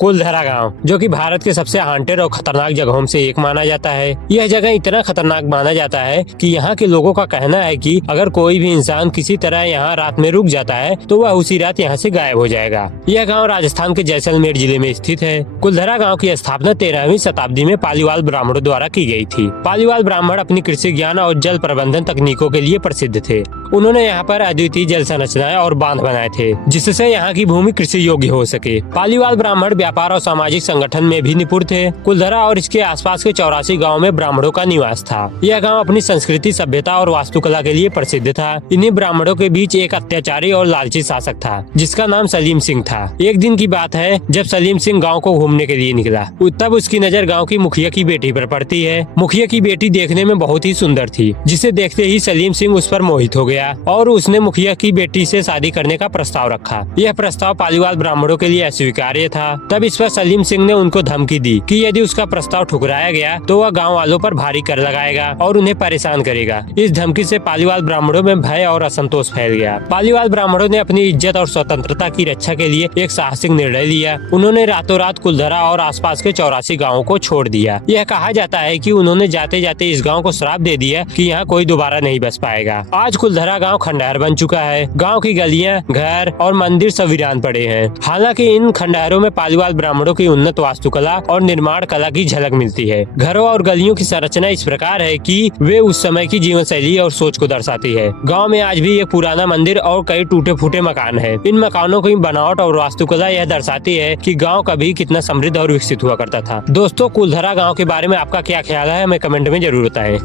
कुलधरा गांव, जो कि भारत के सबसे हांटेड और खतरनाक जगहों से एक माना जाता है। यह जगह इतना खतरनाक माना जाता है कि यहाँ के लोगों का कहना है कि अगर कोई भी इंसान किसी तरह यहाँ रात में रुक जाता है तो वह उसी रात यहाँ से गायब हो जाएगा। यह गांव राजस्थान के जैसलमेर जिले में स्थित है। कुलधरा गांव की स्थापना 13वीं शताब्दी में पालीवाल ब्राह्मणों द्वारा की गई थी। पालीवाल ब्राह्मण अपनी कृषि ज्ञान और जल प्रबंधन तकनीकों के लिए प्रसिद्ध थे। उन्होंने यहाँ पर अद्वितीय जल संरचनाएं और बांध बनाए थे, जिससे यहाँ की भूमि कृषि योग्य हो सके। पालीवाल ब्राह्मण व्यापार और सामाजिक संगठन में भी निपुण थे। कुलधरा और इसके आसपास के 84 गाँव में ब्राह्मणों का निवास था। यह गाँव अपनी संस्कृति, सभ्यता और वास्तुकला के लिए प्रसिद्ध था। इन्हीं ब्राह्मणों के बीच एक अत्याचारी और लालची शासक था, जिसका नाम सलीम सिंह था। एक दिन की बात है जब सलीम सिंह गाँव को घूमने के लिए निकला, तब उसकी नजर गाँव की मुखिया की बेटी पर पड़ती है। मुखिया की बेटी देखने में बहुत ही सुंदर थी, जिसे देखते ही सलीम सिंह उस पर मोहित हो गया और उसने मुखिया की बेटी से शादी करने का प्रस्ताव रखा। यह प्रस्ताव पालीवाल ब्राह्मणों के लिए अस्वीकार्य था। तब इस पर सलीम सिंह ने उनको धमकी दी कि यदि उसका प्रस्ताव ठुकराया गया तो वह गांव वालों पर भारी कर लगाएगा और उन्हें परेशान करेगा। इस धमकी से पालीवाल ब्राह्मणों में भय और असंतोष फैल गया। पालीवाल ब्राह्मणों ने अपनी इज्जत और स्वतंत्रता की रक्षा के लिए एक साहसिक निर्णय लिया। उन्होंने रातों रात कुलधरा और आसपास के 84 गाँवों को छोड़ दिया। यह कहा जाता है कि उन्होंने जाते जाते इस गाँव को श्राप दे दिया कि यहाँ कोई दोबारा नहीं बस पाएगा। आज कुलधरा गाँव खंडहर बन चुका है। गांव की गलियां, घर और मंदिर सब वीरान पड़े हैं। हालांकि इन खंडहरों में पालीवाल ब्राह्मणों की उन्नत वास्तुकला और निर्माण कला की झलक मिलती है। घरों और गलियों की संरचना इस प्रकार है कि वे उस समय की जीवन शैली और सोच को दर्शाती है। गांव में आज भी एक पुराना मंदिर और कई टूटे फूटे मकान है। इन मकानों की बनावट और वास्तुकला यह दर्शाती है कि गाँव कभी कितना समृद्ध और विकसित हुआ करता था। दोस्तों, कुलधरा गाँव के बारे में आपका क्या ख्याल है, हमें कमेंट में जरूर बताएं।